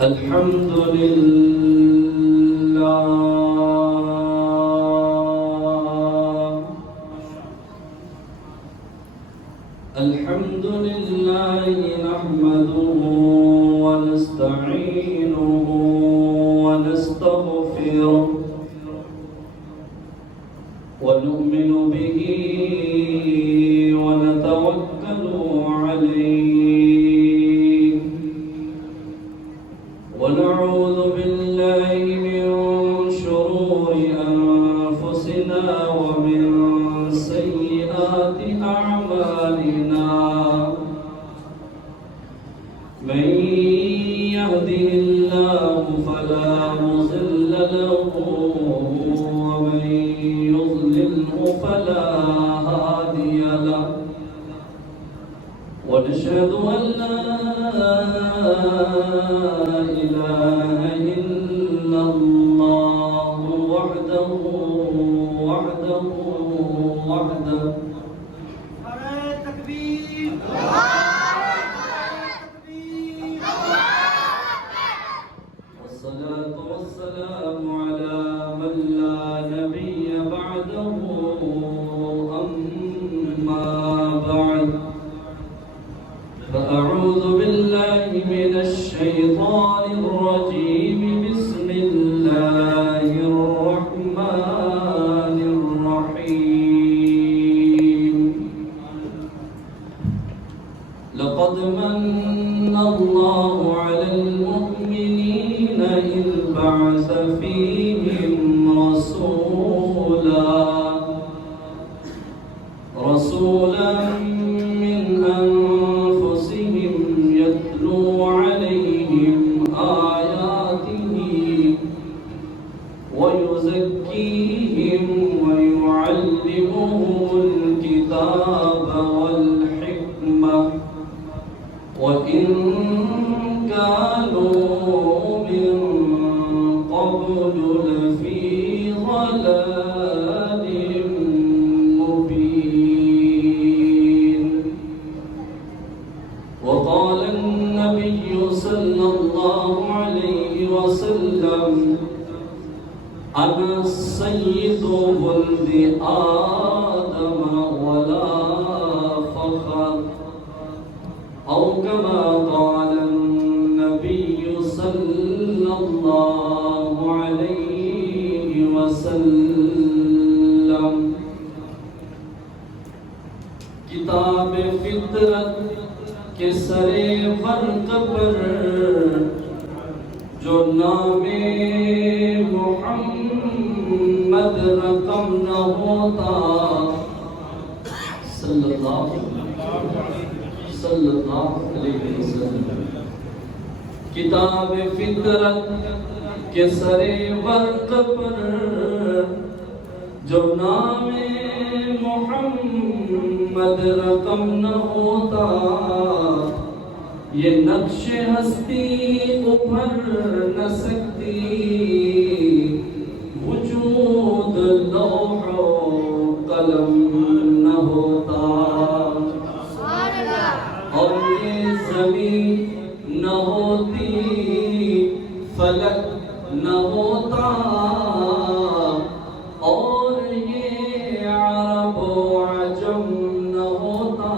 الحمد لله الحمد لله نحمده ونستعينه ونستغفره ونؤمن به ونتوكل عليه ونعوذ بالله من شرور أنفسنا ومن سيئات أعمالنا من يهده الله فلا مضل له ومن يضلله فلا هادي له ونشهد أن لا إله إلا الله وحده والصلاة والسلام على من لا نبي بعده أما بعد فأعوذ بالله من الشيطان الرجيم بسم الله الرحمن الرحيم لقد من الله على المؤمنين إذ بعث فيهم رسولا من أنفسهم يتلو عليهم آياته ويزكيهم ويعلمهم الكتاب والحكمة وإن كانوا من قبل لفي ضلال مبين وقال النبي صلى الله عليه وسلم أنا سيد ولد آدم ولا فخر أو كما قال النبي صلى الله عليه وسلم کتاب فطرت کے سرے فرق پر جو نام محمد رقم نہ ہوتا صلی اللہ علیہ وسلم کتاب فطرت کے سرے ورق پر جو نام محمد رقم نہ ہوتا یہ نقش ہستی ابھر نہ سکتی وجود لوح و قلم نہ ہوتا اور یہ زمین نہ ہوتی فلک نہ ہوتا اور یہ عرب و عجم نہ ہوتا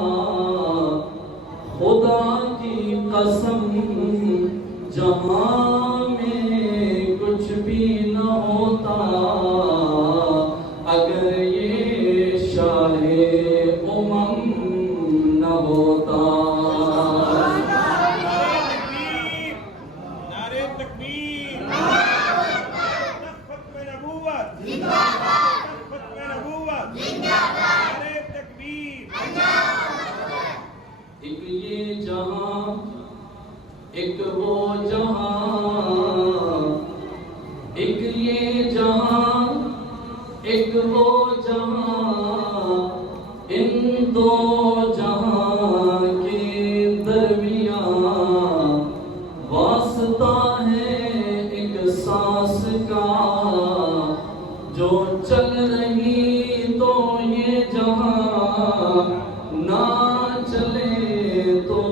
خدا کی قسم جہاں میں کچھ بھی نہ ہوتا اگر یہ شاہ امم نہ ہوتا ایک یہ جہاں ایک وہ جہاں ایک یہ جہاں ایک وہ جہاں ان دو جہاں کے درمیان واسطہ ہے ایک سانس کا جو چل رہی تو یہ جہاں نہ چلے تو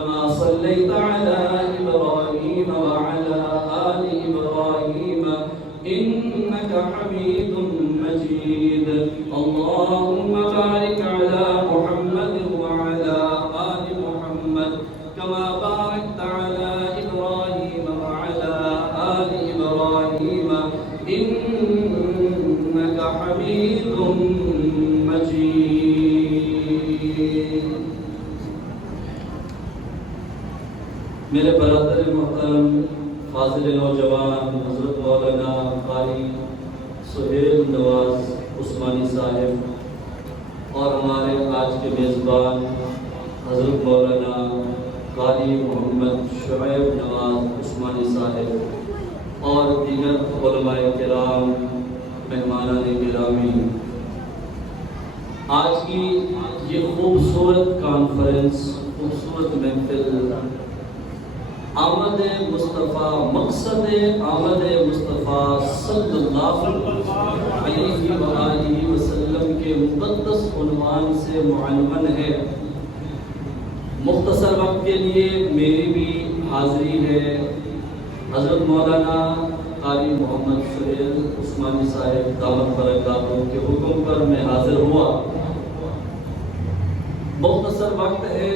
كما صليت على إبراهيم وعلى آل إبراهيم إنك حميد مجيد اللهم بارك على محمد وعلى آل محمد كما باركت على إبراهيم وعلى آل إبراهيم إنك حميد مجيد. میرے برادر محترم فاضل نوجوان حضرت مولانا قاری سہیل نواز عثمانی صاحب اور ہمارے آج کے میزبان حضرت مولانا قاری محمد شعیب نواز عثمانی صاحب اور دیگر علماء کرام مہمانان گرامی، آج کی یہ خوبصورت کانفرنس، خوبصورت محفل آمد مصطفیٰ، مقصد آمد مصطفیٰ صلی اللہ علیہ وآلہ وسلم کے مقدس عنوان سے معنون ہے۔ مختصر وقت کے لیے میری بھی حاضری ہے۔ حضرت مولانا قاری محمد سہیل عثمانی صاحب دامت برکاتہ کے حکم پر میں حاضر ہوا۔ مختصر وقت ہے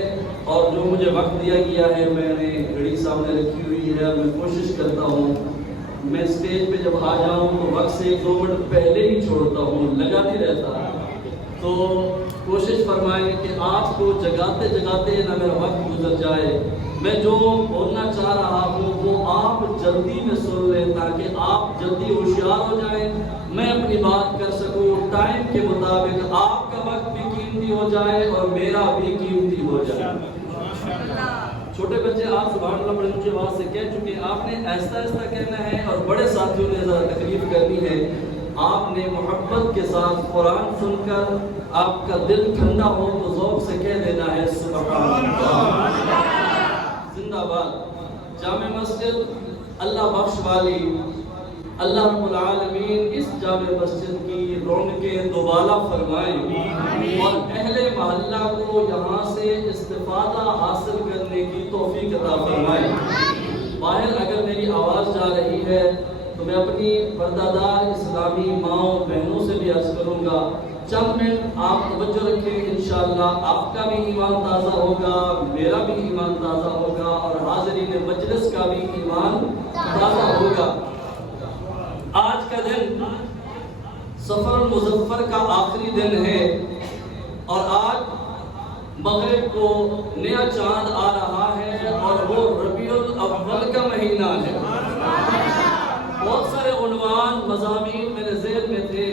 اور جو مجھے وقت دیا گیا ہے میں نے گھڑی سامنے رکھی ہوئی ہے، میں کوشش کرتا ہوں میں اسٹیج پہ جب آ جاؤں تو وقت سے 1-2 منٹ پہلے ہی چھوڑتا ہوں، لگا نہیں رہتا۔ تو کوشش فرمائیں کہ آپ کو جگاتے جگاتے نہ میرا وقت گزر جائے۔ میں جو بولنا چاہ رہا ہوں وہ آپ جلدی میں سن لیں تاکہ آپ جلدی ہوشیار ہو جائیں، میں اپنی بات کر سکوں ٹائم کے مطابق، آپ کا وقت بھی قیمتی ہو جائے اور میرا بھی قیمتی ہو جائے۔ چھوٹے بچے آپ سبحان اللہ بڑے اونچی آواز سے کہہ چکے، آپ نے آہستہ آہستہ کہنا ہے اور بڑے ساتھیوں نے ذرا تکلیف کرنی ہے۔ آپ نے محبت کے ساتھ قرآن سن کر آپ کا دل ٹھنڈا ہو تو ذوق سے کہہ دینا ہے سبحان اللہ، زندہ باد۔ جامع مسجد اللہ بخش والی، اللہ رب العالمین اس جامع مسجد کی رونقیں دوبالا فرمائیں اور اہل محلہ کو یہاں سے استفادہ حاصل کرنے کی توفیق عطا فرمائیں۔ باہر اگر میری آواز جا رہی ہے تو میں اپنی پردہ اسلامی ماؤں بہنوں سے بھی عرض کروں گا چند منٹ آپ توجہ رکھیں، انشاءاللہ آپ کا بھی ایمان تازہ ہوگا، میرا بھی ایمان تازہ ہوگا اور حاضرین مجلس کا بھی ایمان تازہ ہوگا۔ آج کا دن سفر المظفر کا آخری دن ہے اور آج مغرب کو نیا چاند آ رہا ہے اور وہ ربیع الاول کا مہینہ ہے۔ بہت سارے عنوان مضامین میرے ذہن میں تھے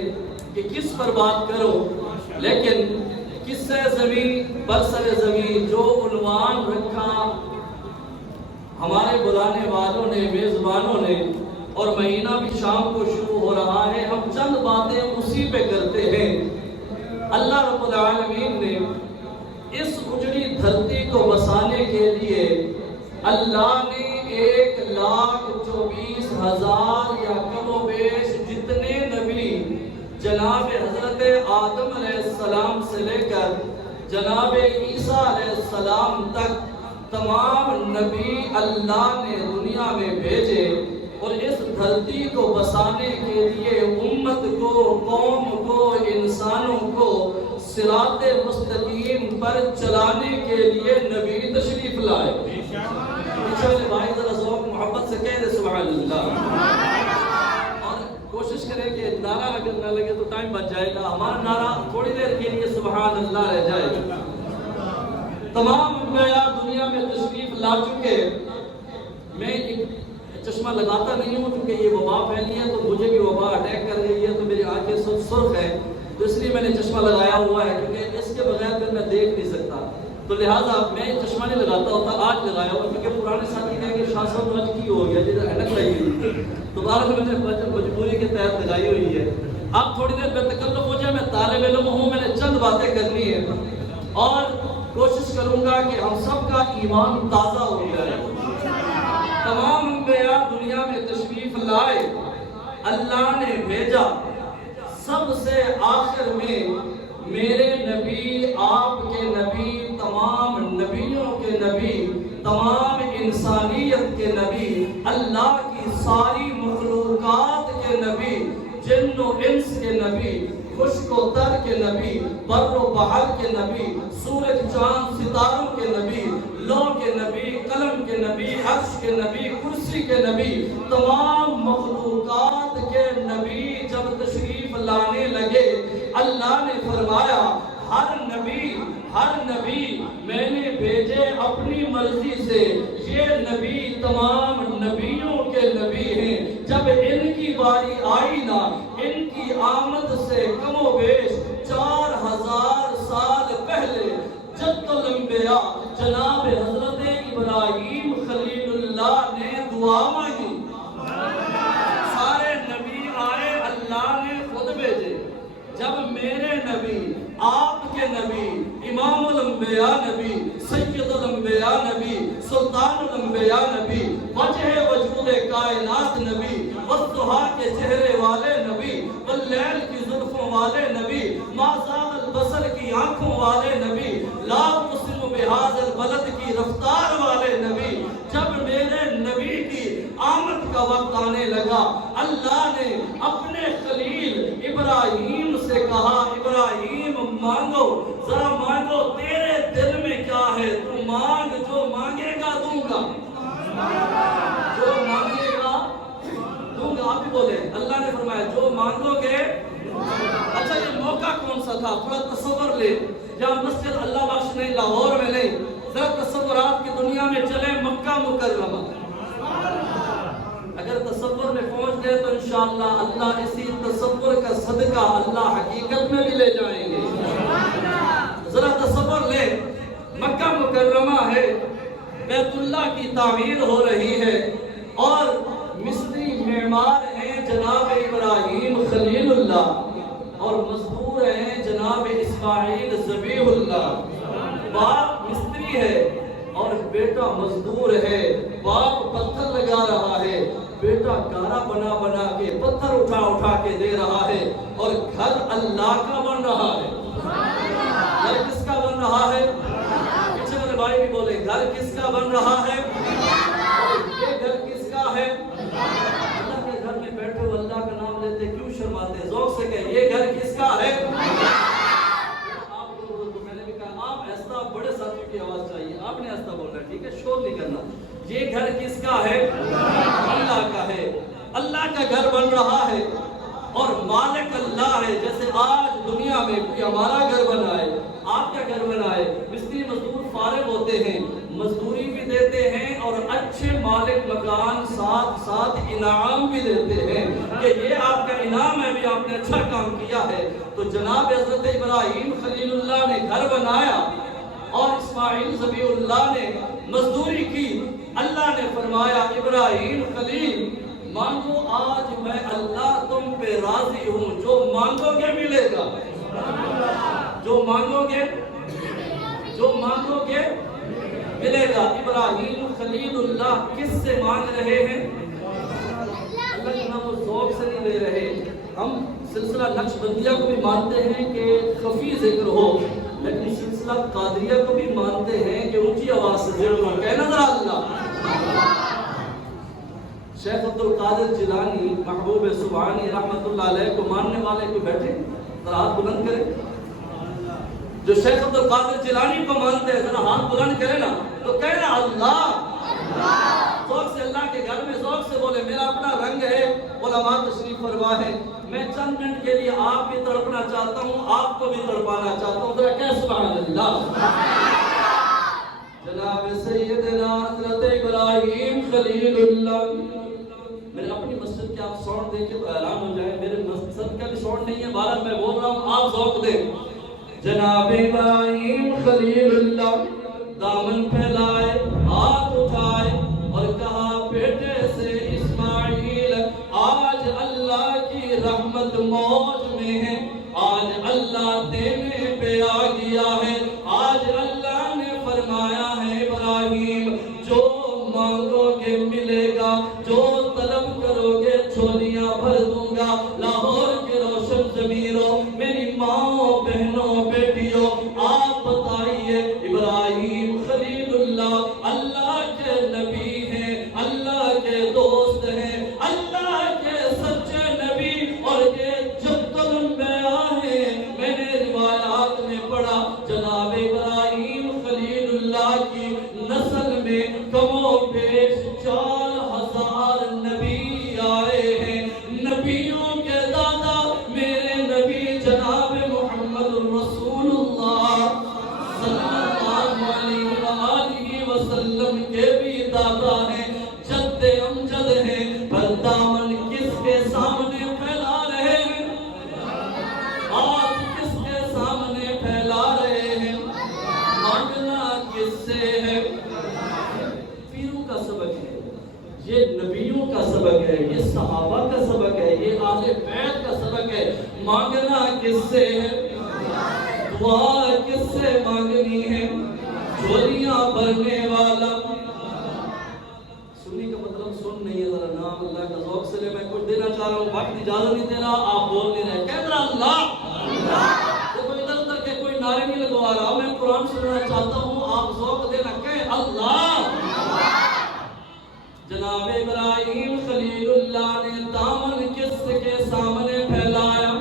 کہ کس پر بات کرو، لیکن قصہ زمین برسر زمین جو عنوان رکھا ہمارے بلانے والوں نے، میزبانوں نے، اور مہینہ بھی شام کو شروع ہو رہا ہے، ہم چند باتیں اسی پہ کرتے ہیں۔ اللہ رب العالمین نے اس اجڑی دھرتی کو بسانے کے لیے اللہ نے 1,24,000 یا کم و بیش جتنے نبی جناب حضرت آدم علیہ السلام سے لے کر جناب عیسیٰ علیہ السلام تک تمام نبی اللہ نے دنیا میں بھیجے اور اس دھرتی کو بسانے کے لیے امت کو، قوم کو، انسانوں کو صراط مستقیم پر چلانے کے لیے نبی تشریف لائے۔ پیچھے بھائی ذرا ذوق محبت سے کہہ دے سبحان اللہ، اور کوشش کریں کہ نعرہ اگر نہ لگے تو ٹائم بچ جائے گا، ہمارا نعرہ تھوڑی دیر کے لیے سبحان اللہ رہ جائے گا۔ تمام انبیاء دنیا میں تشریف لا چکے، میں ایک چشمہ لگاتا نہیں ہوں کیونکہ یہ وبا پھیلی ہے تو مجھے بھی وبا اٹیک کر رہی ہے تو میری آنکھیں سرخ ہے، تو اس لیے میں نے چشمہ لگایا ہوا ہے کیونکہ اس کے بغیر پھر میں دیکھ نہیں سکتا، تو لہٰذا میں چشمہ نہیں لگاتا ہوتا، آج لگایا ہوا کیونکہ پرانے ساتھی کہیں کہ شاہ صاحب آج کی ہو گیا جیسے اینک لگی ہوئی، تو بہرحال میں نے مجبوری کے تحت لگائی ہوئی ہے۔ اب تھوڑی دیر بے تکلف ہو جائے، میں طالب علم ہوں، میں نے چند باتیں کرنی ہے اور کوشش کروں گا کہ ہم سب کا ایمان تازہ ہو جائے۔ تمام انبیاء دنیا میں تشریف لائے، اللہ نے بھیجا، سب سے آخر میں میرے نبی، آپ کے نبی، تمام نبیوں کے نبی تمام انسانیت کے نبی، اللہ کی ساری مخلوقات کے نبی، جن و انس کے نبی، خشک و تر کے نبی، بر و بحر کے نبی، سورج چاند ستاروں کے نبی، لوح کے نبی، قلم کے نبی، عرش کے نبی، کرسی کے نبی، تمام مخلوقات کے نبی جب تشریف لانے لگے، اللہ نے فرمایا ہر نبی میں نے بھیجے اپنی مرضی سے، یہ نبی تمام نبیوں کے نبی ہیں۔ جب ان کی باری آئی نا، ان کی آمد سے کم و بیش 4000 سال پہلے جد الانبیاء جناب حضرت ابراہیم خلیل اللہ نے دعا مانگی، سارے نبی آئے، اللہ نے خود بھیجے۔ جب میرے نبی، آپ کے نبی، امام الانبیاء نبی، سید الانبیاء نبی، سلطان الانبیاء نبی، وجہ وجود کائنات نبی، والضحیٰ کے چہرے والے نبی، واللیل کی زلفوں والے نبی، ما زاغ البصر کی آنکھوں والے نبی، لا اقسم بہذا البلد کی رفتار والے نبی، جب میرے نبی کی آمد کا وقت آنے لگا، اللہ نے اپنے خلیل ابراہیم سے کہا، ابراہیم مانگو، ذرا مانگو، تیرے دل میں کیا ہے، تو مانگ، جو مانگے گا دوں گا، جو مانگے گا دوں گا۔ آپ بھی بولے، اللہ نے فرمایا جو مانگو گے۔ اچھا یہ موقع کون سا تھا؟ تھوڑا تصور لے، جہاں مسجد اللہ بخش نہیں، لاہور میں نہیں، ذرا تصورات کی دنیا میں چلے، مکہ مکرمہ۔ اگر تصور میں پہنچ گئے تو انشاءاللہ اللہ اسی تصور کا صدقہ اللہ حقیقت میں بھی لے جائیں گے۔ ذرا تصور لے، مکہ مکرمہ ہے، بیت اللہ کی تعمیر ہو رہی ہے، اور مصری معمار ہیں جناب ابراہیم خلیل اللہ، اور مزدور ہیں جناب اسماعیل ذبیح اللہ۔ باپ مستری ہے اور بیٹا مزدور ہے، باپ پتھر لگا رہا ہے، بیٹا گارا بنا بنا کے پتھر اٹھا اٹھا کے دے رہا ہے، اور گھر اللہ کا بن رہا ہے۔ گھر کس کا بن رہا ہے؟ پیچھے والے بھائی بھی بولے، گھر کس کا بن رہا ہے؟ یہ گھر کس کا ہے؟ اللہ کے گھر میں بیٹھے ہو، اللہ کا نام لیتے کیوں شرماتے؟ ذوق سے کہیں یہ گھر کس کا ہے؟ بڑے ساتھیوں کی آواز چاہیے، آپ نے ایسا بولنا ہے، ٹھیک ہے، شور نہیں کرنا۔ یہ گھر کس کا ہے؟ اللہ کا ہے۔ اللہ کا گھر بن رہا ہے اور مالک اللہ ہے۔ جیسے آج دنیا میں کوئی ہمارا گھر بنائے، آپ کا گھر بنائے، مستری مزدور فارغ ہوتے ہیں، مزدوری بھی دیتے ہیں، اور اچھے مالک مکان ساتھ ساتھ انعام بھی دیتے ہیں کہ یہ آپ کا انعام ہے، بھی آپ نے اچھا کام کیا ہے۔ تو جناب حضرت ابراہیم خلیل اللہ نے گھر بنایا، اور اسماعیل ذبیح اللہ نے مزدوری کی۔ اللہ نے فرمایا ابراہیم خلیل مانگو، آج میں اللہ تم پہ راضی ہوں، جو مانگو گے ملے گا، جو مانگو گے ملے گا۔ ابراہیم خلیل اللہ کس سے مانگ رہے ہیں؟ اللہ کے نام و ذوق سے نہیں لے رہے۔ ہم سلسلہ نقشبندیہ کو بھی مانتے ہیں کہ خفی ذکر ہو، لیکن سلسلہ قادریہ کو بھی مانتے ہیں کہ اونچی آواز سے ذکر ہو۔ کہنا ذرا اللہ۔ شیخ عبدالقادر جیلانی محبوب سبحانی رحمت اللہ علیہ کو ماننے والے کو بیٹھے، ذرا ہاتھ بلند کریں۔ جو شیخ عبدالقادر جیلانی کو مانتے ہیں ذرا ہاتھ بلند کریں نا، تو کہنا اللہ۔ ذوق سے اللہ کے گھر میں ذوق سے بولے، میرا اپنا رنگ ہے، علماء تشریف فرما ہے، میں چند منٹ کے لیے آپ بھی تڑپنا چاہتا ہوں، آپ کو بھی تڑپانا چاہتا ہوں، ذرا کہہ سبحان اللہ۔ جناب سیدنا حضرت ابراہیم خلیل اللہ، میرے اپنی مسجد کے آپ ساؤنڈ دے کے اعلان ہو جائے، میرے مسجد کا بھی ساؤنڈ نہیں ہے، بہرحال میں بول رہا ہوں، آپ ذوق دیں۔ جناب ابراہیم خلیل اللہ دامن پھیلائے، ہاتھ اٹھائے اور کہا، بیٹے سے اسماعیل آج اللہ کی رحمت موج میں ہے، آج اللہ دینے پہ آ گیا ہے، آج اللہ نے فرمایا ہے ابراہیم جو مانگو گے ملے گا، جو طلب کرو گے چھولیاں بھر دوں گا۔ لاہور کے روشن ضمیروں، میری ماں بہنوں بیٹیوں، آپ بتائیے ابراہیم خلیل اللہ اللہ کے نبی ہیں، اللہ کے دوست ہیں، اللہ کے سچے نبی اور یہ جد الانبیاء ہیں۔ میں نے روایات میں پڑھا جناب ابراہیم خلیل اللہ کی نسل میں کم و بیش 4000 نبی آئے ہیں۔ نبیوں کے دادا میرے نبی جناب محمد رسول اللہ صلی اللہ علیہ وآلہ وسلم کے بھی دادا ہیں، جد امجد ہیں، پر دامن کس کے سامنے پھیلا رہے ہیں؟ ہاتھ کس کے سامنے پھیلا رہے ہیں؟ مانگنا کس سے ہے؟ پیروں کا سبق ہے، یہ نبیوں کا سبق ہے، یہ صحابہ کا سبق ہے، یہ اہل بیت کا سبق ہے۔ مانگنا کس سے ہے؟ دعا کس سے مانگنی ہے؟ جھولیاں بھرنے والا۔ سنی کا مطلب سن نہیں ہے، ذرا نام اللہ کا ذوق سے لے۔ میں کچھ دینا چاہ رہا ہوں، وقت اجازت نہیں دے رہا، آپ بول نہیں رہے، کہہ رہا اللہ دیکھو ادھر ادھر کے کوئی نعرے نہیں لگوا رہا، میں قرآن سننا چاہتا ہوں، آپ ذوق دینا، کہہ اللہ۔ جناب ابراہیم خلیل اللہ نے دامن کس کے سامنے پھیلایا؟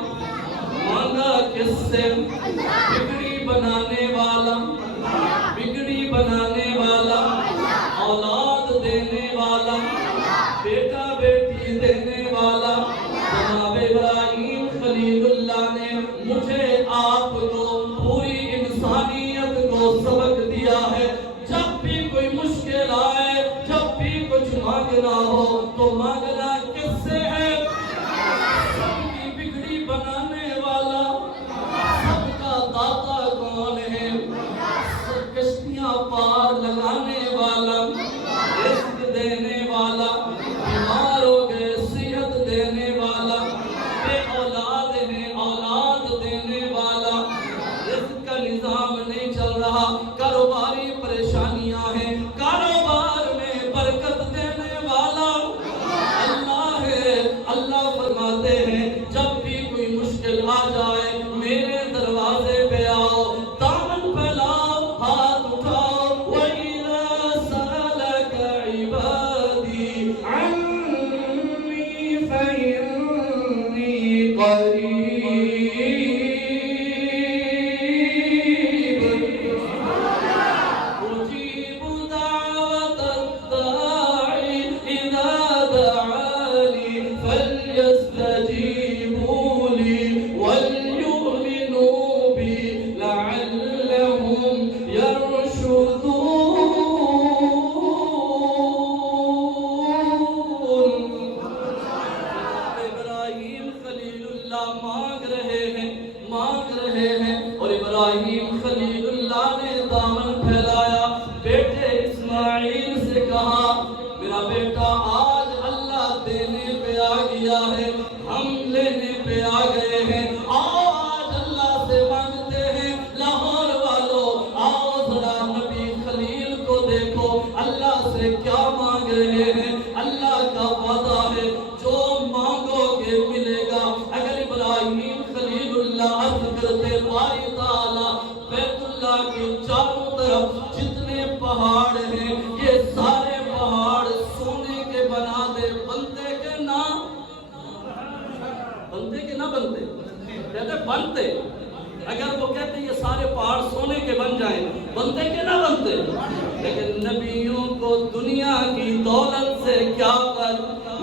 مانگا کس سے؟ بگڑی بنانے والا، بگڑی بنانے والا، اولاد دینے والا، بیٹا بیٹی دینے والا جناب ابراہیم خلیل اللہ نے مجھے آپ کو پوری انسانیت کو سبق دیا ہے۔ جب بھی کوئی مشکل آئے، جب بھی کچھ مانگنا ہو تو مانگنا کس سے ہے؟ سب کی بگڑی بنانے والا، سب کا داتا کون ہے؟ کشتیاں پار لگانے والا، رزق دینے والا، بیمار ہو گئے صحت دینے والا، بے اولاد ہے اولاد دینے والا، رزق کا نظام نہیں چل رہا، کاروباری پریشانیاں ہیں، کاروبار میں برکت دینے والا اللہ ہے۔ اللہ فرماتے ہیں جب بھی کوئی مشکل آ جائے میرے دروازے پہ آؤ، دامن پھیلاؤ، ہاتھ اٹھاؤ۔ وَإِذَا سَأَلَكَ عِبَادِي عَنِّي فَإِنِّي قَرِيبٌ أُجِيبُ دَعْوَةَ الدَّاعِ إِذَا دَعَانِ فَلْيَسْتَجِيبُوا لِي وَلْيُؤْمِنُوا بِي لَعَلَّهُمْ يَرْشُدُونَ۔ ابراہیم خلیل اللہ مانگ رہے ہیں، مانگ رہے ہیں، اور ابراہیم خلیل اللہ نے دامن پھیلایا، بیٹے اسماعیل سے کہا میرا بیٹا آج اللہ دینے پہ آ گیا ہے، ہم لینے پہ آ گئے ہیں، آؤ آج اللہ سے مانگتے ہیں۔ لاہور والوں آؤ ذرا نبی خلیل کو دیکھو اللہ سے کیا مانگ رہے ہیں۔ اللہ کا وعدہ ہے جو مانگو گے ملے گا۔ اگر ابراہیم خلیل اللہ عرض کرتے باری تعالیٰ بیت اللہ کے چاروں طرف جتنے پہاڑ ہیں یہ سارے پہاڑ سونے کے بنا دے، بنتے کہ نہ بنتے کہ نہ بنتے؟ کہتے بنتے۔ اگر وہ کہتے یہ سارے پہاڑ سونے کے بن جائیں، بنتے کہ نہ بنتے؟ لیکن نبیوں کو دنیا کی دولت سے کیا کر،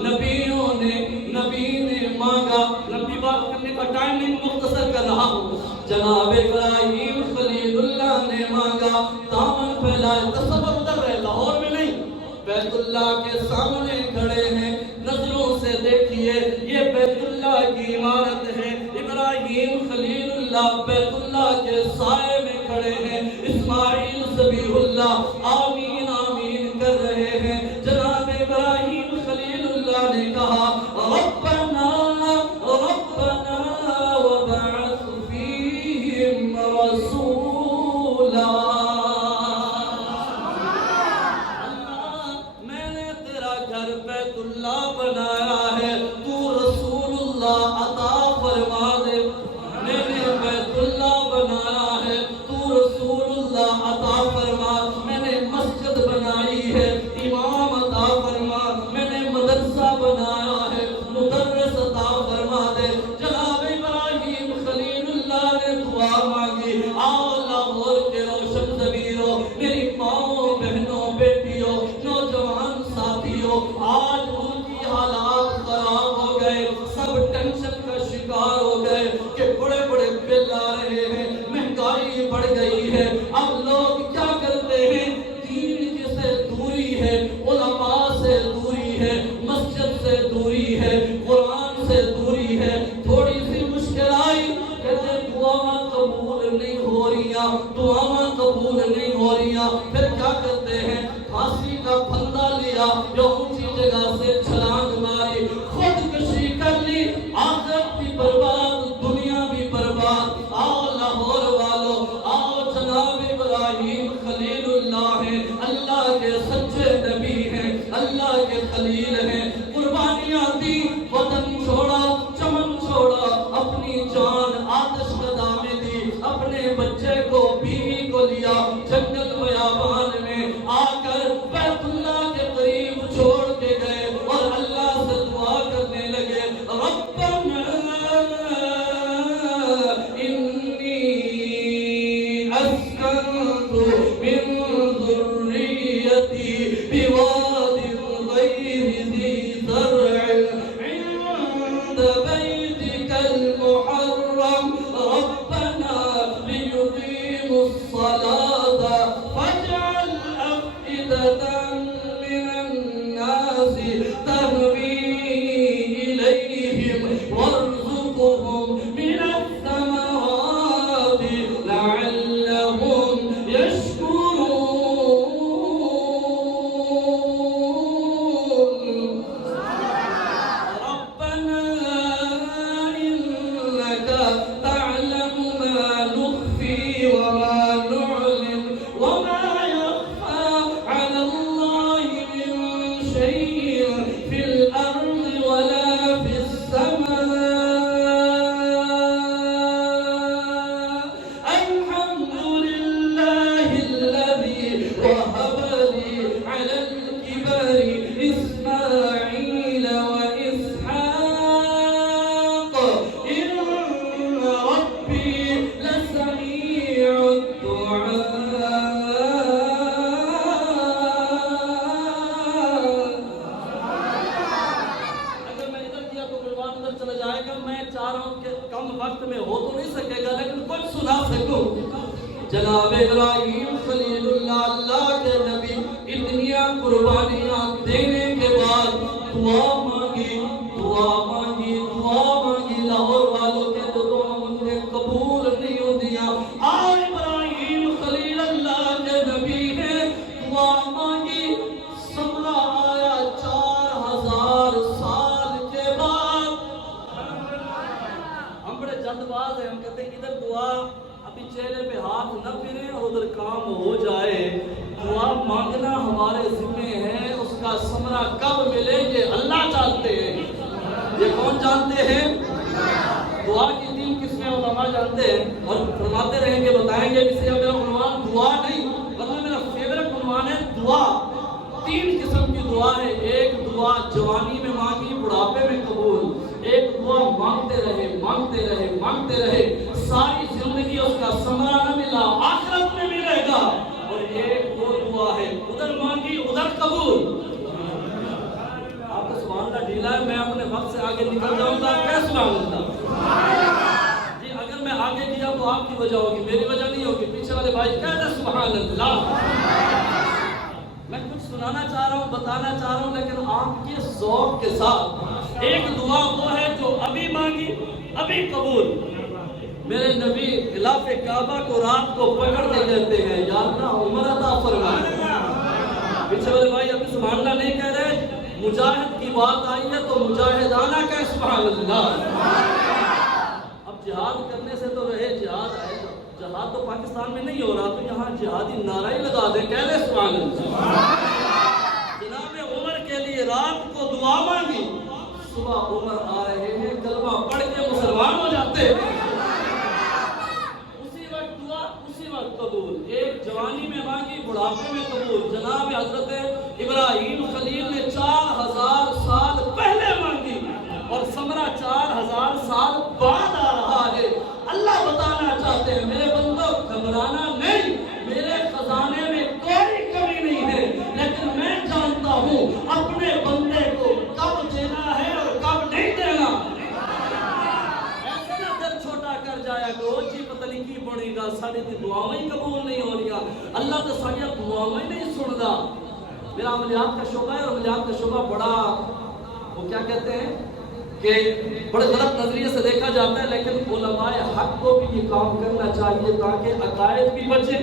نبیوں نے نبی نے مانگا۔ نبی بات کرنے کا ٹائم نہیں، مختصر کر رہا ہوں۔ جناب ابراہیم خلیل اللہ نے مانگا، دامن پھیلائے، تصور ادھر ہے لاہور میں نہیں، بیت اللہ کے سامنے کھڑے ہیں۔ نظروں سے دیکھیے یہ بیت اللہ کی عمارت ہے، ابراہیم خلیل اللہ بیت اللہ کے سائے میں کھڑے ہیں، اسماعیل ذبیح اللہ آمین آمین کر رہے ہیں۔ جناب ابراہیم خلیل اللہ نے کہا ربنا ربنا وبعث فیہم رسولا۔ گھر بیت اللہ بنایا ہے، تو رسول اللہ عطا فرما دے۔ میں نے بیت اللہ بنایا ہے، تو رسول اللہ عطا فرما۔ میں نے مسجد بنائی ہے، ہے، علماء سے دوری ہے، مسجد سے دوری ہے، قرآن سے دوری ہے، تھوڑی سی مشکل آئی کہتے دعاواں قبول نہیں ہو رہیاں، دعاواں قبول نہیں ہو رہیاں، پھر کیا کرتے ہیں؟ پھانسی کا پھندا لیا یا اونچی جگہ سے چھلانگ ماری، خودکشی کر لی، آخرت بھی برباد، دنیا بھی برباد۔ آؤ لاہور والو، آؤ جناب ابراہیم خلیل اللہ ہیں، اللہ کے سچے نبی ہیں، اللہ کے خلیل ہیں، قربانیاں دی، وطن چھوڑا، چمن چھوڑا، اپنی جان آتش کدہ میں دی، اپنے بچے کو بیوی کو لیا، جنگل بیابان میں آ کر بیت اللہ کے قریب چھوڑ کے گئے اور اللہ سے دعا کرنے لگے، ربنا انی اسکنت من ذریتی بواد غیر ذی زرع عند بیتک المحرم ربنا لیقیموا الصلاة فاجعل أفئدة من الناس تهوي إليهم وارزقهم من الثمرات لعلهم يشكرون۔ ربنا إنك تعلم ما نخفي وما نعلن وما يخفى على الله من شيء في الأرض ولا في السماء الحمد لله الذي وهب لي على الكبر إسماعيل وإسحاق إن ربي لسميع الدعاء۔ اگر میں ادھر کیا تو قربان ادھر چلا جائے گا، میں چاہ رہا ہوں کہ کم وقت میں ہو تو نہیں سکے گا لیکن کچھ سنا سکوں۔ جناب ابراہیم خلیل اللہ، اللہ کے نبی، اتنیاں قربانیاں دینے کے بعد دعا مانگی، دعا مانگی، دعا مانگی، لاہور والوں کے تو دعا مجھے قبول نہیں ہوندیاں۔ آج ابراہیم خلیل اللہ کے نبی ہیں، دعا مانگی، ثمرہ آیا 4000 سال کے بعد۔ ہم بڑے جلد باز ہیں، ہم کہتے ہیں ادھر دعا ابھی چہرے پہ ہاتھ نہ پھرے اور ادھر کام ہو جائے۔ دعا مانگنا ہمارے ذمہ ہے، اس کا ثمرہ کب ملے یہ اللہ جانتے ہیں۔ یہ کون جانتے ہیں؟ دعا کی 3 قسمیں علماء جانتے ہیں اور فرماتے رہیں گے، بتائیں گے، اس لیے میرا عنوان دعا نہیں بلکہ میرا فیورٹ عنوان ہے دعا۔ 3 قسم کی دعا ہے، ایک دعا جوانی میں مانگی، بڑھاپے میں قبول، ایک دعا مانگتے رہے مانگتے رہے مانگتے رہے، ساری زندگی اس کا ثمرہ نہ ملا، آخرت میں ملے گا، اور ایک وہ دعا ہے ادھر مانگی ادھر قبول۔ آپ کا سبحان اللہ ڈھیلا ہے، میں اپنے وقت سے آگے نکل جاؤں گا، کیسے مانگتا جی؟ اگر میں آگے کیا تو آپ کی وجہ ہوگی، میری وجہ نہیں ہوگی۔ پیچھے والے بھائی کہتے سبحان اللہ۔ میں کچھ سنانا چاہ رہا ہوں، بتانا چاہ رہا ہوں، لیکن آپ کے ذوق کے ساتھ۔ ایک دعا وہ ہے جو ابھی مانگی ابھی قبول۔ میرے نبی غلاف کعبہ کو رات کو پکڑ کے کہتے ہیں، یا اللہ عمر عطا فرما۔ پیچھے والے بھائی ابھی سبحان اللہ نہیں کہہ رہے، مجاہد کی بات آئی ہے تو مجاہدانہ کہہ سبحان اللہ۔ اب جہاد کرنے سے تو رہے، جہاد آئے گا، جہاد تو پاکستان میں نہیں ہو رہا، تو یہاں جہادی نعرہ ہی لگا دیں، کہہ لیں سبحان اللہ۔ جناب عمر کے لیے رات کو دعا مانگی، صبح عمر آ رہے ہیں، کلمہ پڑھ کے مسلمان ہو جاتے، اسی وقت دعا اسی وقت قبول۔ ایک جوانی میں مانگی، بڑھاپے میں قبول۔ جناب حضرت ابراہیم خلیل نے 4000 سال پہلے مانگی اور ثمرہ 4000 سال بعد آ رہا ہے۔ اللہ بتانا چاہتے ہیں میرے بندوں، گھبرانا نہیں، میرے خزانے میں کوئی کمی نہیں ہے، لیکن میں جانتا ہوں اپنے بندے کو کب دینا ہے اور کب نہیں دینا۔ ایسے نہ دل چھوٹا کر جایا کرو جی پتہ نہیں کی بڑی گا، ساری دعاواں ہی قبول نہیں ہو رہی، اللہ تو ساری دعاواں ہی نہیں سندا۔ میرا عملیات کا شعبہ ہے، اور عملیات کا شعبہ بڑا وہ کیا کہتے ہیں کہ بڑے غلط نظریے سے دیکھا جاتا ہے، لیکن علماء حق کو بھی یہ کام کرنا چاہیے تاکہ عقائد بھی بچے،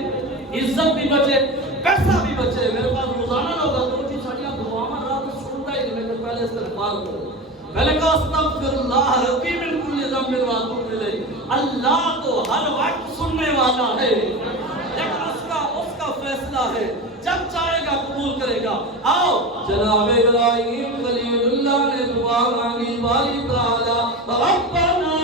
عزت بھی بچے، پیسہ بھی بچے۔ میرے پاس روزانہ لوگ آتے ہیں، ساڑیاں دعاواں رات سنتا ہی نہیں، میں پہلے استغفار کرو، میں نے کہا استغفر اللہ ربی من کل ذنب و اتوب الیہ، اللہ تو ہر وقت سننے والا ہے، لیکن اس کا فیصلہ ہے، جب چاہے گا قبول کرے گا۔ آؤ جناب ابراہیم خلیل اللہ نے دعا مانگی، باری تعالی ربنا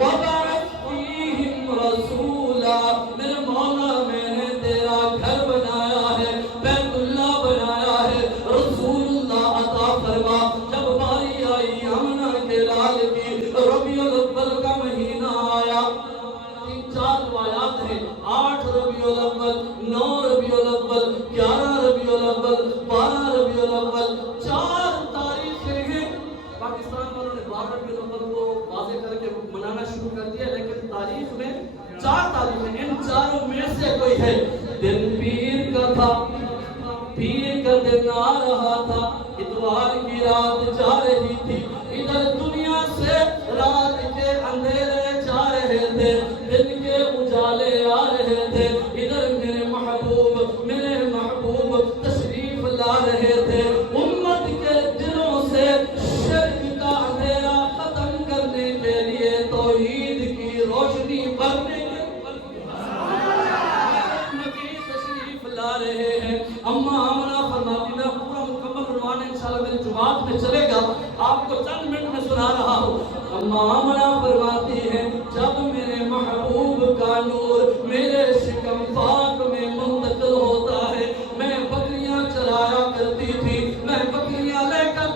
وبعث فیہم رسولا، میرے مولا میں نے تیرا گھر بنایا ہے، بیت اللہ بنایا ہے، رسول اللہ عطا فرما۔ جب باری آئی آمنہ کے لال کی، ربیع الاول کا مہینہ آیا، 3-4 روایات ہیں، 8 ربیع الاول، 9 ربیع الاول، 11 ربیع الاول، 12 ربیع الاول، 4 تاریخیں ہیں۔ پاکستان والوں نے 12 ربیع الاول کو واضح کر کے منانا شروع کر دیا، لیکن تاریخ میں 4 تاریخیں، ان چاروں میں سے کوئی ہے۔ دن پیر کا تھا، پیر کا دن آ رہا تھا، اتوار کی رات جا رہی تھی، ادھر دنیا سے رات کے اندھیرے جا رہے تھے، دن کے اجالے آ رہے تھے، ادھر میرے محبوب تشریف لا رہے تھے، امت کے دلوں سے شرک کا اندھیرا ختم کرنے کے لیے، توحید کی روشنی بھرنے کے نبی تشریف لا رہے ہیں۔ اماں آمنہ فرماتی، میں پورا مکمل عنوان انشاءاللہ میری جماعت میں چلے گا، آپ کو چند منٹ میں سنا رہا ہوں۔ اماں آمنہ فرماتی ہیں، جب میرے محبوب کا نور میرے شکم پاک میں منتقل ہوتا ہے، میں بکریاں چرایا کرتی تھی، میں بکریاں لے کر،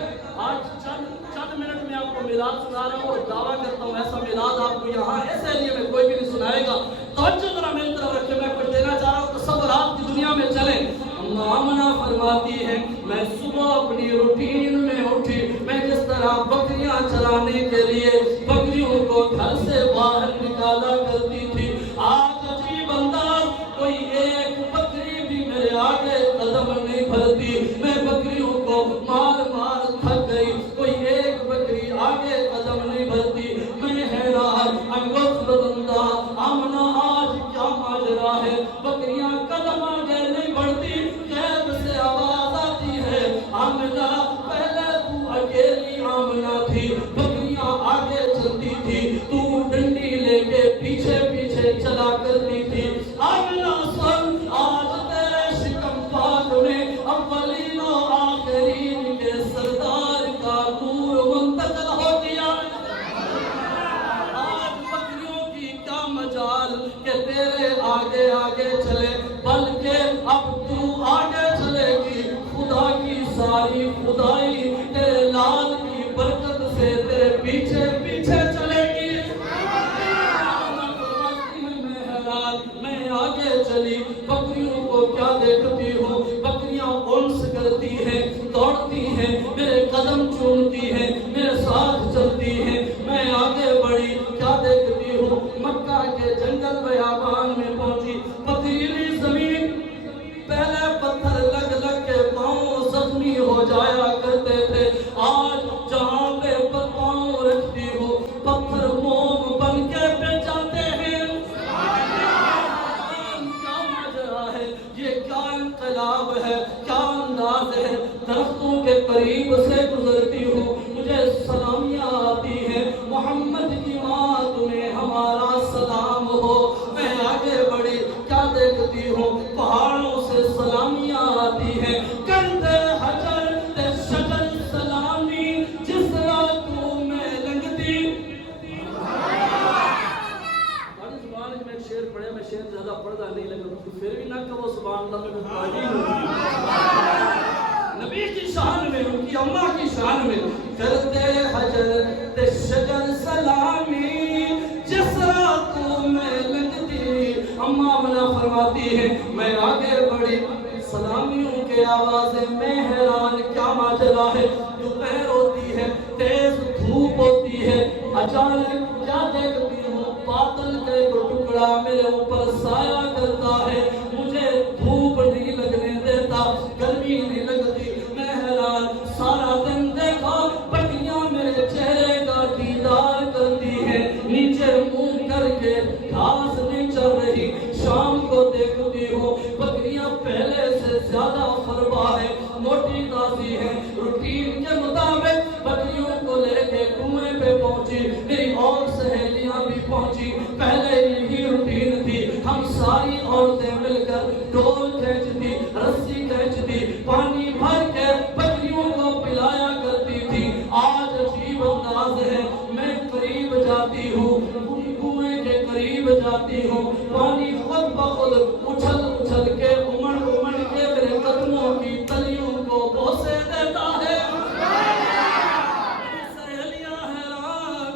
آج چند منٹ میں آپ کو میلاد سنا رہا ہوں اور دعویٰ کرتا ہوں ایسا میلاد آپ کو یہاں ایسے ایریے میں کوئی بھی نہیں سنائے گا۔ توجہ ذرا میری طرف رکھے، میں کچھ دینا چاہ رہا ہوں، تصورات کی دنیا میں چلیں۔ آمنہ فرماتی ہے، میں صبح اپنی روٹین میں اٹھی، میں جس طرح بکریاں چرانے کے لیے بکریوں کو گھر سے باہر نکالا کرتی تھی، آج عجیب انداز کوئی ایک بکری بھی میرے آگے قدم نہیں بھرتی، میں بکریوں کو مار تھک گئی، کوئی ایک بکری آگے قدم نہیں بھرتی، میں حیران آمنہ آج کیا ماجرا ہے، بکریاں قدم آگے نہیں بڑھتی، غیب سے آواز آتی ہے، آمنہ پہلے تو اکیلی آمنہ تھی، بکریاں آگے چلتی تھی، تو ڈنڈی لے کے پیچھے پیچھے چلا کرتی تھی، آمنہ سن، آج تیرے شکم پاک میں اولین و آخرین کے سردار کا نور منتقل ہو گیا۔ آج بکریوں کی کیا مجال کہ تیرے آگے آگے چلے، بلکہ اب تو آگے چلے گی، خدا کی ساری خدائی تیرے لال کی برکت سے تیرے پیچھے پیچھے چلے گی۔ میں آگے چلی، بکریوں کو کیا دیکھتی ہوں، بکریاں انس کرتی ہیں، دوڑتی ہیں، میرے قدم چومتی ہیں، میرے ساتھ چلتی ہیں، میں آگے بڑھی، کیا دیکھتی ہوں، مکہ کے جنگل بیابان میں پہنچی، پتھریلی زمین، پہلے پتھر لگ لگ کے پاؤں زخمی ہو جایا کرتے تھے، آج جہاں پہ پاؤں رکھتی ہوں پتھر موم بن کے بچ جاتے ہیں۔ کیا ماجرا ہے، یہ کیا انقلاب ہے، کیا انداز ہے، درختوں کے قریب سے گزرتی ہوں، مجھے سلامیاں آتی ہیں، محمد کی ماں تمہیں ہمارا سلام ہو، میں آگے بڑھی، کیا دیکھتی ہوں، پہاڑوں سے سلامیاں آتی ہیں، کندھے حجر تے شجر سلامی، جس رات میں لنگتی۔ بڑی زبان میں ایک شعر پڑھے، میں شعر زیادہ پڑھتا نہیں، لیکن پھر بھی نہ کہو سبحان اللہ، میں تعلیم نبی کی شان میں، ان کی اماں کی شان میں، کرتے حجر تے شجر سلامی، جس رات میں لگتی۔ اماں آمنہ فرماتی ہے، میں آگے بڑھی، سلامیوں کے آوازیں، میں حیران کیا ماجرا ہے، دوپہر ہوتی ہے، تیز دھوپ ہوتی ہے، اچانک کیا دیکھتی ہوں، بادل کا ایک ٹکڑا میرے اوپر سایہ کرتا ہے، مجھے دھوپ نہیں لگنے دیتا، گرمی نہیں لگتی نوازی ہے، روٹین کے مطابق بکریوں کو لے کے کنویں پہ پہنچی، میری اور سہیلیاں بھی پہنچی، پہلے یہی روٹین تھی، ہم ساری عورتیں مل کر ڈول کھینچتی، رسی کھینچتی، پانی بھر کے بکریوں کو پلایا کرتی تھی۔ آج عجیب انداز ہے، میں قریب جاتی ہوں، کنویں کے قریب جاتی ہوں، پانی خود بخود اچھل اچھل کے امڑ امڑ کے میرے قدموں کی تلیوں کو بوسے دیتا ہے۔ سہیلیاں حیران،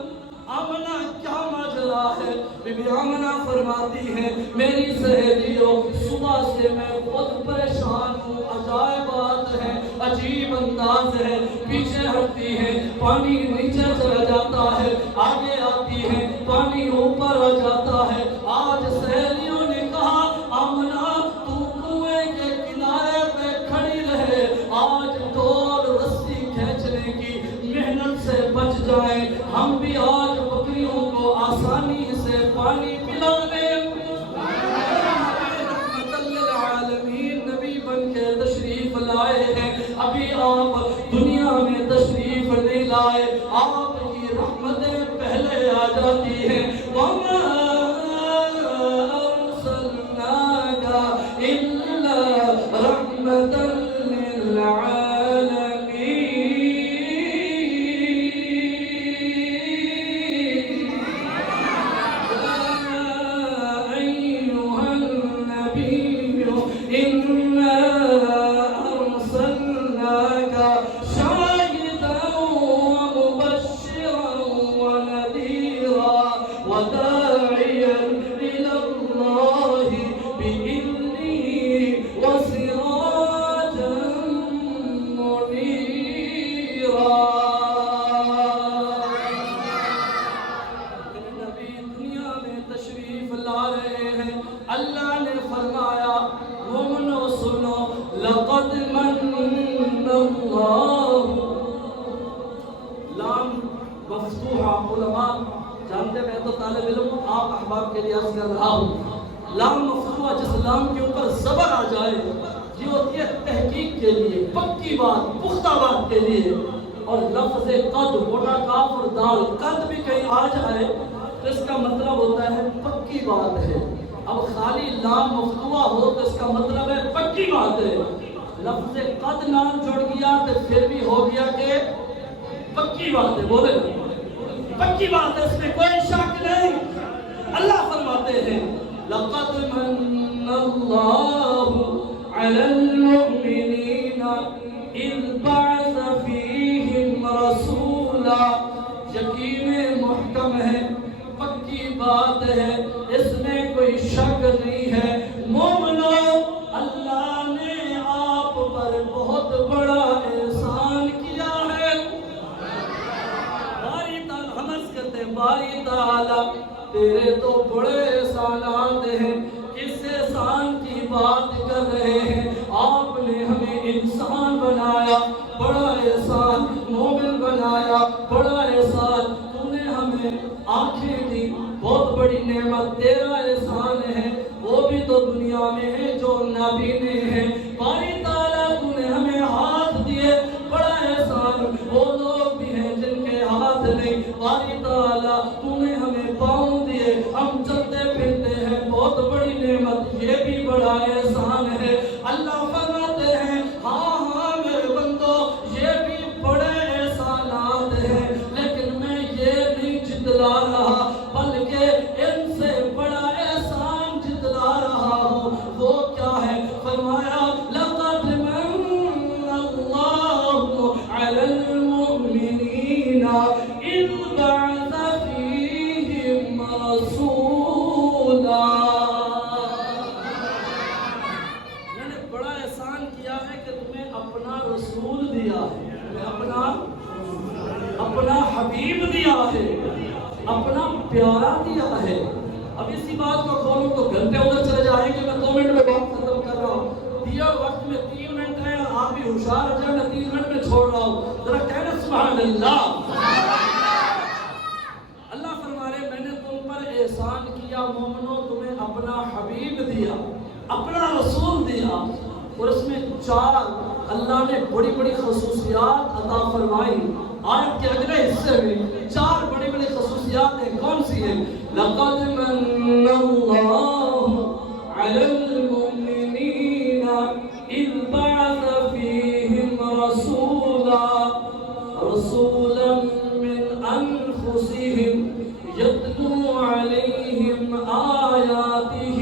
آمنہ کیا ماجرا ہے؟ بی بی آمنہ فرماتی ہے میری سہیلیوں صبح سے میں خود پریشان ہوں، عجائب بات ہے، عجیب انداز ہے، پیچھے ہٹتی ہے پانی نیچے چلا جاتا ہے، آگے آتی ہے پانی اوپر آ جاتا ہے۔ آج سہیلیوں نے کہا آمنہ تو کنویں کے کنارے پہ کھڑی رہے، آج ڈول رسی کھینچنے کی محنت سے بچ جائیں، ہم بھی آج بکریوں کو آسانی سے پانی پلا لیں۔ نبی بن کے تشریف لائے ہیں، ابھی آپ دنیا میں تشریف نہیں لائے، آپ کی رحمتیں پہلے آ جاتی ہیں۔ وَمَا أَرْسَلْنَاكَ إِلَّا رَحْمَةً لِّلْعَالَمِينَ۔ اللہ نے فرمایا مومنو سنو، لقد من اللہ، لام مفتوحہ، علماء جانتے میں تو طالب علم ہوں، آپ احباب کے لیے عرض کر رہا ہوں، لام مفتوحہ جس لام کے اوپر زبر آ جائے یہ ہوتی ہے تحقیق کے لیے، پکی بات، پختہ بات کے لیے، اور لفظ قد، موٹا کاف اور دال، قد بھی کہیں آ جائے تو اس کا مطلب ہوتا ہے پکی بات ہے۔ اب خالی لام مفتوحہ ہو تو اس کا مطلب ہے پکی بات ہے، لفظ قد نام جڑ گیا تو پھر بھی ہو گیا کہ پکی بات ہے، بولے پکی بات ہے، اس میں کوئی شک نہیں۔ اللہ فرماتے ہیں لقد من اللہ علی المؤمنین اذ بعث فیہم رسولا، یقین محکم ہے، پکی بات ہے، اس میں کوئی شک نہیں ہے۔ مومنو، اللہ نے آپ پر بہت بڑا احسان کیا ہے۔ باری تعالیٰ، ہم عرض کرتے ہیں باری تعالیٰ تیرے تو بڑے احسانات ہیں، کس احسان کی بات کر رہے ہیں؟ آپ نے ہمیں انسان بنایا، بڑا احسان، مومن بنایا، بڑا احسان، تو نے ہمیں آنکھیں دی، بہت بڑی نعمت، تیرا احسان ہے، وہ بھی تو دنیا میں ہے جو نابینے ہیں۔ باری تعالیٰ تو نے ہمیں ہاتھ دیے، بڑا احسان، وہ لوگ بھی ہیں جن کے ہاتھ نہیں۔ باری تعالیٰ تو نے ہمیں پاؤں دیے، ہم چلتے پھرتے ہیں، بہت بڑی نعمت، یہ بھی بڑا احسان ہے۔ اللہ فرماتے ہیں ہاں ہاں میرے بندو، یہ بھی بڑے احسانات ہیں، لیکن میں یہ نہیں جتلا رہا، بلکہ ان سے بڑا احسان جتلا رہا ہوں۔ وہ کیا ہے؟ فرمایا لقد من اللہ علی المؤمنین اذ بعث فیہم رسولا، میں نے بڑا احسان کیا ہے کہ تمہیں اپنا رسول دیا ہے، اپنا حبیب دیا ہے، اپنا پیارا دیا ہے۔ اب اسی بات کو کھولوں تو گھنٹے ادھر چلے جائیں گے، میں 2 منٹ میں بات ختم کر رہا ہوں، دیا وقت میں 3 منٹ ہے، آپ بھی ہوشیار ہو جائیں، میں 3 منٹ میں چھوڑ رہا ہوں، ذرا کہنا سبحان اللہ۔ اللہ فرما رہے میں نے تم پر احسان کیا مومنو، تمہیں اپنا حبیب دیا، اپنا رسول دیا، اور اس میں 4 اللہ نے بڑی بڑی خصوصیات عطا فرمائی. آیت کے اگلے حصے میں 4 بڑی بڑی خصوصیات ہیں. کون سی ہیں؟ لَقَدْ مَنَّ اللَّهُ عَلَى الْمُؤْمِنِينَ إِذْ بَعَثَ فِيهِمْ رَسُولًا مِّنْ أَنفُسِهِمْ يَتْلُو عَلَيْهِمْ آيَاتِهِ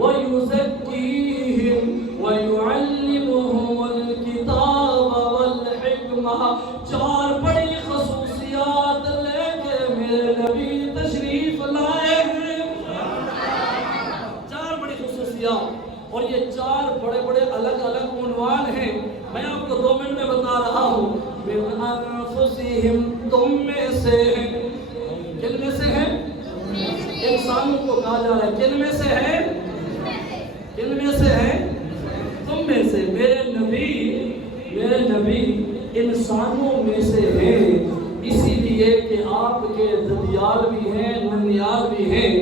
وَيُزَكِّيهِمْ وَيُعَلِّمُهُمُ الْكِتَابَ وَالْحِكْمَةَ. 4 بڑی خصوصیات لے کے میرے نبی تشریف لائے ہیں. 4 بڑی خصوصیات، اور یہ 4 بڑے بڑے الگ الگ عنوان ہیں. میں آپ کو 2 منٹ میں بتا رہا ہوں. من انفسہم، تم میں سے ہیں. کن میں سے ہیں؟ انسانوں کو کہا جا رہا ہے. کن میں سے ہیں؟ کن میں سے ہیں؟ تم میں سے. میرے نبی انسانوں میں سے ہیں، اسی لیے کہ آپ کے ددیال بھی ہیں، ننیال بھی ہیں،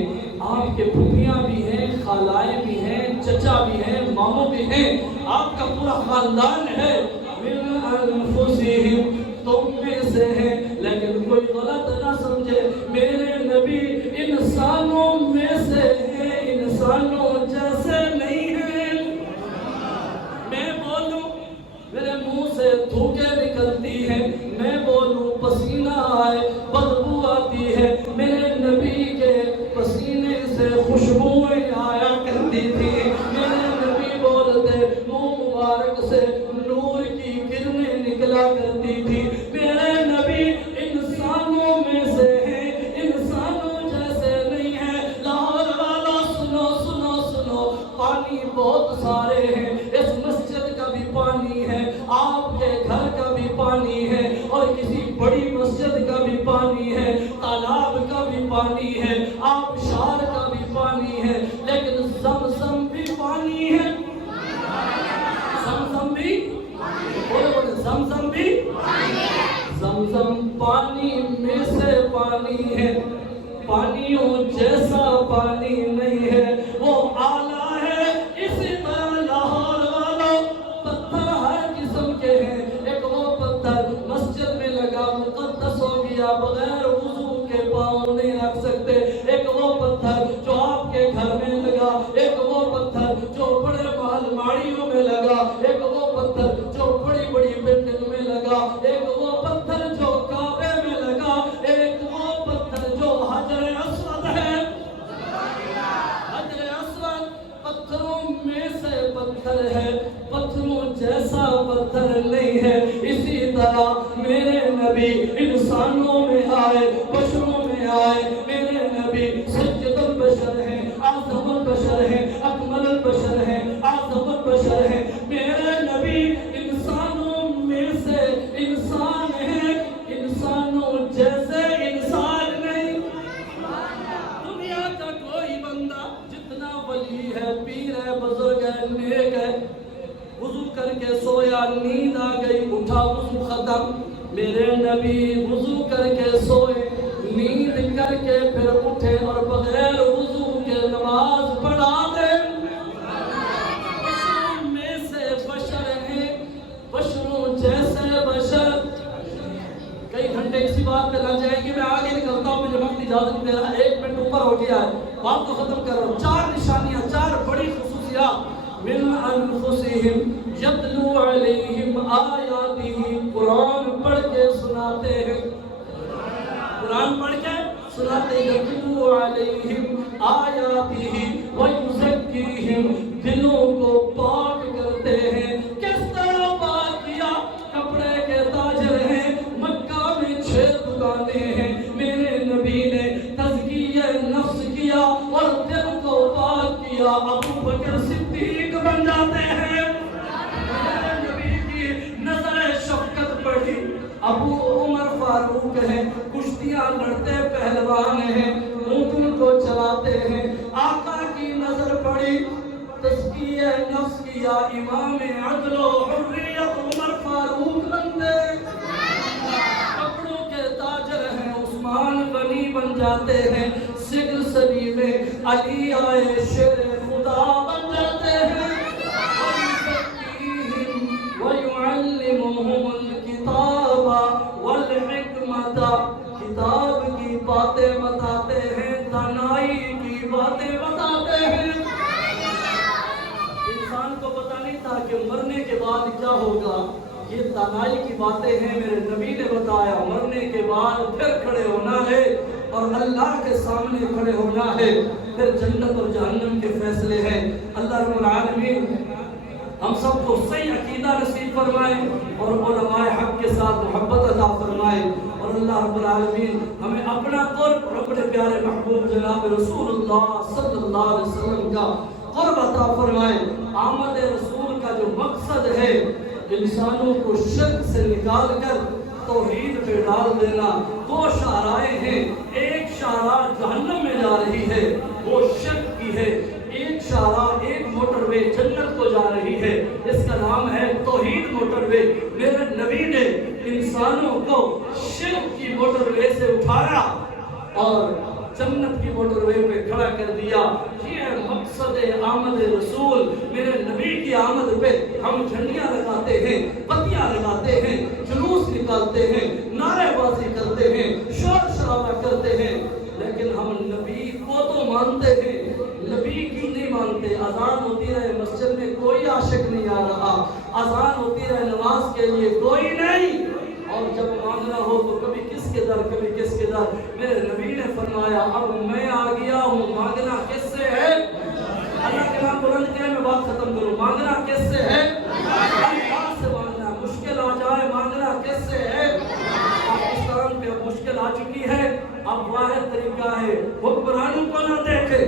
آپ کے پھوپھیاں بھی ہیں، خالائیں بھی ہیں، چچا بھی ہیں، ماموں بھی ہیں، آپ کا پورا خاندان ہے. من انفسہم، تم میں سے ہیں. لیکن کوئی غلط نہ سمجھے، میرے نبی انسانوں میں سے ہیں، انسانوں جیسے نہیں ہیں. میں بولوں میرے منہ سے تھوکے نکلتی ہیں، میں بولوں پسینہ آئے بدبو آتی ہے. میرے نبی کے پسینے سے خوشبوئیں آیا کرتی تھی. میرے نبی بولتے منہ مبارک سے نور کی کرنیں نکلا کرتی تھی. میرے نبی انسانوں میں سے ہیں، انسانوں جیسے نہیں ہیں. لاہور والا سنو سنو سنو، پانی بہت سارے ہیں. اس مسجد کا بھی پانی ہے، آپ کے گھر کا بھی پانی ہے، اور کسی بڑی مسجد کا بھی پانی ہے، تالاب کا بھی پانی ہے، آبشار کا بھی پانی ہے. لیکن زمزم بھی پانی ہے. زمزم بھی بولے زمزم بھی زمزم پانی میں سے پانی ہے. پانیوں جیسا پانی نہیں ہے، وہ اعلیٰ ہے. اسی طرح لاہور والوں پتھر ہر قسم کے ہیں. ایک وہ پتھر مسجد میں لگا مقدس ہو گیا، بغیر وضو کے پاؤں نہیں رکھ سکتے. ایک وہ پتھر جو آپ کے گھر میں لگا، ایک وہ پتھر جو بڑے محل ماڑیوں میں لگا، ایک وہ پتھر جو بڑی بڑی بلڈنگ میں لگا، ایک وہ پتھر جو کعبے میں لگا، ایک وہ پتھر جو حجر اسود ہے. حجر اسود پتھروں میں سے پتھر ہے، پتھروں جیسا پتھر نہیں ہے. اسی طرح میرے نبی انسانوں میں آئے، بشروں میں آئے. میرے نبی سید البشر ہیں، اعظم البشر ہیں، اکمل البشر ہیں، اعظم البشر ہیں. میرے نبی انسانوں میں سے انسان ہیں، انسانوں جیسے انسان نہیں. دنیا کا کوئی بندہ جتنا ولی ہے، پیر ہے، بزرگ ہے، نیک ہے، وضو کر کے سویا، نیند آ گئی، اٹھا وضو ختم. میرے نبی وضو کر کے سوئے، نیند کر کے پھر اٹھے اور بغیر وضو کے نماز پڑھا دے. بشروں میں سے بشر ہیں، بشروں جیسے بشر. کئی گھنٹے اسی بات پہ لگ جائیں گے. میں آگے نکلتا ہوں، مجھے وقت اجازت دے رہا ہے. 1 منٹ اوپر ہو گیا ہے، بات کو ختم کر رہا ہوں. 4 نشانیاں، 4 بڑی خصوصیات. من انفسہم یتلو علیہم آیاتہ، قرآن پڑھ کے سناتے ہیں. قرآن پڑھ کے سناتے ہیں. یتلو علیہم آیاتہ ویزکیہم، دلوں کو پاک کرتے ہیں. کس طرح پاک کیا؟ کپڑے کے تاجر ہیں، مکہ میں 6 دکانیں ہیں. میرے نبی نے تزکیہ نفس کیا اور دل کو پاک کیا. ابو بکر صدیق بن جاتے ہیں. میرے نبی کی نظر شفقت پڑی. ابو عمر فاروق ہیں، کشتیاں لڑتے پہلوان ہیں، اونٹوں کو چلاتے ہیں. آقا کی نظر پڑی، تزکیہ نفس کیا. امام عدل و حریت عمر فاروق بنتے. کپڑوں کے تاجر ہیں، عثمان غنی بن جاتے ہیں. سگل صدی میں علی آئے شیر خدا بن جاتے ہیں. وَيُزَكِّيهِمْ بعد کیا ہوگا؟ یہ دانائی کی باتیں ہیں، میرے نبی نے بتایا مرنے کے بعد پھر کھڑے ہونا ہے اور اللہ کے سامنے کھڑے ہونا ہے، پھر جنت اور جہنم کے فیصلے ہیں۔ اللہ رب العالمین ہم سب کو صحیح عقیدہ نصیب فرمائے اور علماء حق کے ساتھ محبت عطا فرمائے، اور اللہ رب العالمین ہمیں اپنا قرب اپنے پیارے محبوب جناب رسول اللہ صلی اللہ علیہ وسلم کا قرب عطا فرمائے۔ آمد رسول کا جو مقصد ہے انسانوں کو شرک سے نکال کر توحید پہ ڈال دینا، دو شاہراہیں ہیں، ایک شاہراہ جہنم میں جا رہی ہے وہ شرک کی ہے، ایک شاہراہ ایک موٹر وے جنت کو جا رہی ہے، اس کا نام ہے توحید موٹر وے۔ میرے نبی نے انسانوں کو شرک کی موٹر وے سے اٹھایا اور جنت کی موٹر وے پہ کھڑا کر دیا۔ یہ ہے مقصد آمد رسول۔ میرے نبی کی آمد پہ ہم جھنڈیاں لگاتے ہیں، پتیاں لگاتے ہیں، جلوس نکالتے ہیں، نعرے بازی کرتے ہیں، شور شرابہ کرتے ہیں، لیکن ہم نبی کو تو مانتے ہیں، نبی کی نہیں مانتے۔ اذان ہوتی رہے مسجد میں کوئی عاشق نہیں آ رہا، اذان ہوتی رہے نماز کے لیے کوئی نہیں، اور جب مانگنا ہو تو کبھی کس کے در کبھی کس کے در۔ میرے نبی نے فرمایا اب میں آ گیا ہوں، مانگنا کس سے ہے؟ اللہ کے نام بلند کریں، میں بات ختم کروں۔ مانگنا کس سے ہے؟ اللہ سے مانگنا۔ مشکل آ جائے مانگنا کس سے ہے؟ پاکستان پہ اب مشکل آ چکی ہے، اب واحد طریقہ ہے حکمرانوں کو نہ دیکھے،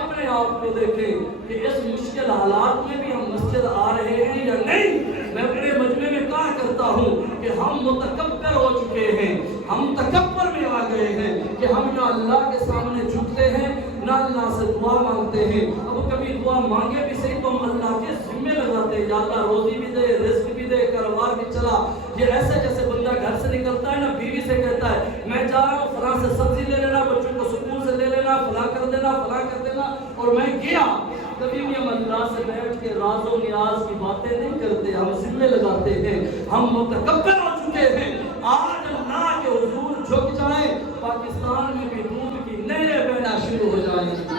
اپنے آپ کو دیکھیں کہ اس مشکل حالات میں بھی ہم مسجد آ رہے ہیں یا نہیں۔ میں اپنے مجمع میں کہا کرتا ہوں کہ ہم متکبر ہو چکے ہیں، ہم تکبر میں آ گئے ہیں کہ ہم نہ اللہ کے سامنے جھکتے ہیں نہ اللہ سے دعا مانگتے ہیں۔ اب کبھی دعا مانگے بھی صحیح تو ہم اللہ کے ذمے لگاتے ہیں، یا اللہ روزی بھی دے، رزق بھی دے، کاروبار بھی چلا۔ یہ ایسے جیسے بندہ گھر سے نکلتا ہے نا، بیوی سے کہتا ہے میں جا رہا ہوں فلاں سے سبزی لے لینا، بچوں کو سکول سے لے لینا، فلاں کر دینا، فلاں کر دینا، اور میں گیا۔ کبھی بھی ہم اللہ سے بیٹھ کے راز و نیاز کی باتیں نہیں کرتے، ہم ذمے لگاتے ہیں، ہم متکبر ہو چکے ہیں۔ آج اللہ کے حضور جھک جائیں، پاکستان میں بھی دودھ کی نہریں بہنا شروع ہو جائیں۔